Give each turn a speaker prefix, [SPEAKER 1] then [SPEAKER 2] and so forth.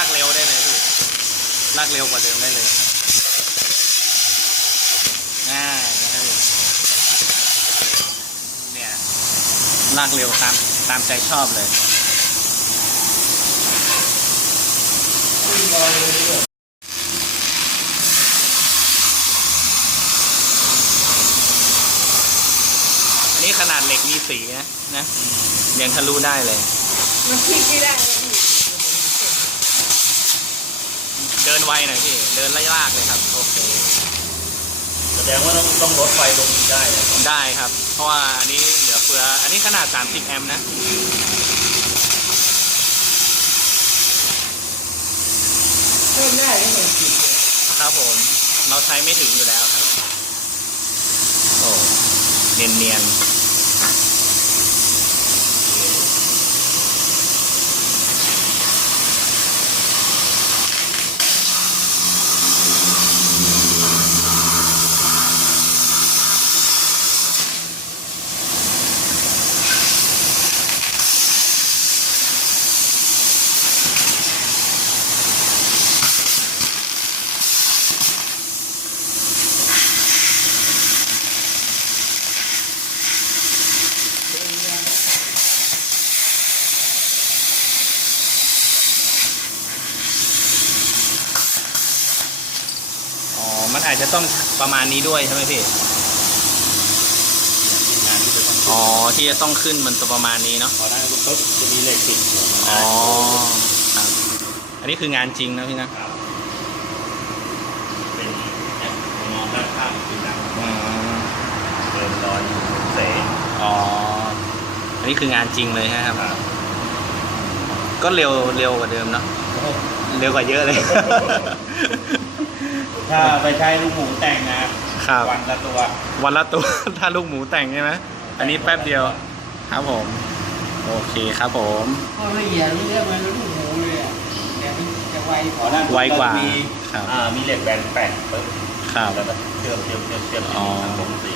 [SPEAKER 1] ากเร็วได้เลยพี่ลากเร็วกว่าเดิมได้เลยง่ายนะครับพี่เนี่ยลากเร็วตามตามใจชอบเลยอันนี้ขนาดเหล็กมีสีนะนะยังทะลุได้เลย
[SPEAKER 2] มันพลิกไม่ได้เลยพี่
[SPEAKER 1] เดินไวหน่อยพี่ เดินไล่ลากเลยครับ โอเค
[SPEAKER 3] แสดงว่าต้องต้องลดไฟลงได้นะ
[SPEAKER 1] ได้ครับ เพราะว่าอันนี้เหลือเฟือ อันนี้ขนาด 30 แอมป์นะ
[SPEAKER 2] เพิ่มได้ไม่เหมือนผิดเลย
[SPEAKER 1] ครับผม เราใช้ไม่ถึงอยู่แล้วครับ โอ้ เนียนเมันอาจจะต้องประมาณนี้ด้วยใช่ไหมพี่
[SPEAKER 3] งานที่จะต้อง
[SPEAKER 1] อ๋อที่จะต้องขึ้นมันตัวประมาณนี้เนาะ
[SPEAKER 3] พอได้ปุ๊บจะมีเหล็กติดอยู่
[SPEAKER 1] อ๋อครับอันนี้คืองานจริงนะพี่นะ
[SPEAKER 3] ครับเป็นแอปมองด้านข้างคือน้
[SPEAKER 1] อืมำ
[SPEAKER 3] เดินร้อนเส
[SPEAKER 1] อ๋ออันนี้คืองานจริงเลยใช่ไหมครับ
[SPEAKER 3] ครับ
[SPEAKER 1] ก็เร็วเร็วกว่าเดิมเนาะเร็วกว่าเยอะเลย
[SPEAKER 3] ถ้าไปใช้ลูกหมูแต่งนะครับ วันละตัว
[SPEAKER 1] วันละตัว ถ้าลูกหมูแต่งใช่ไหมอันนี้แป๊บเดียว ครับผม โอเคครับผม
[SPEAKER 2] พอละเอียดเรื่องมันลูกหมูเลยอะแต่มันจะไวก
[SPEAKER 3] ขอ
[SPEAKER 2] ว่า
[SPEAKER 3] ด้าน
[SPEAKER 1] ไวกว่า
[SPEAKER 3] มี
[SPEAKER 1] ครับ
[SPEAKER 3] อ่ามีเหล็กแบนแปะปึ๊บ
[SPEAKER 1] ครับ
[SPEAKER 3] แล้วก็เชื่อมเชื่อมเชื่อมเชื่อม
[SPEAKER 1] อ๋อ
[SPEAKER 3] ทำลงสี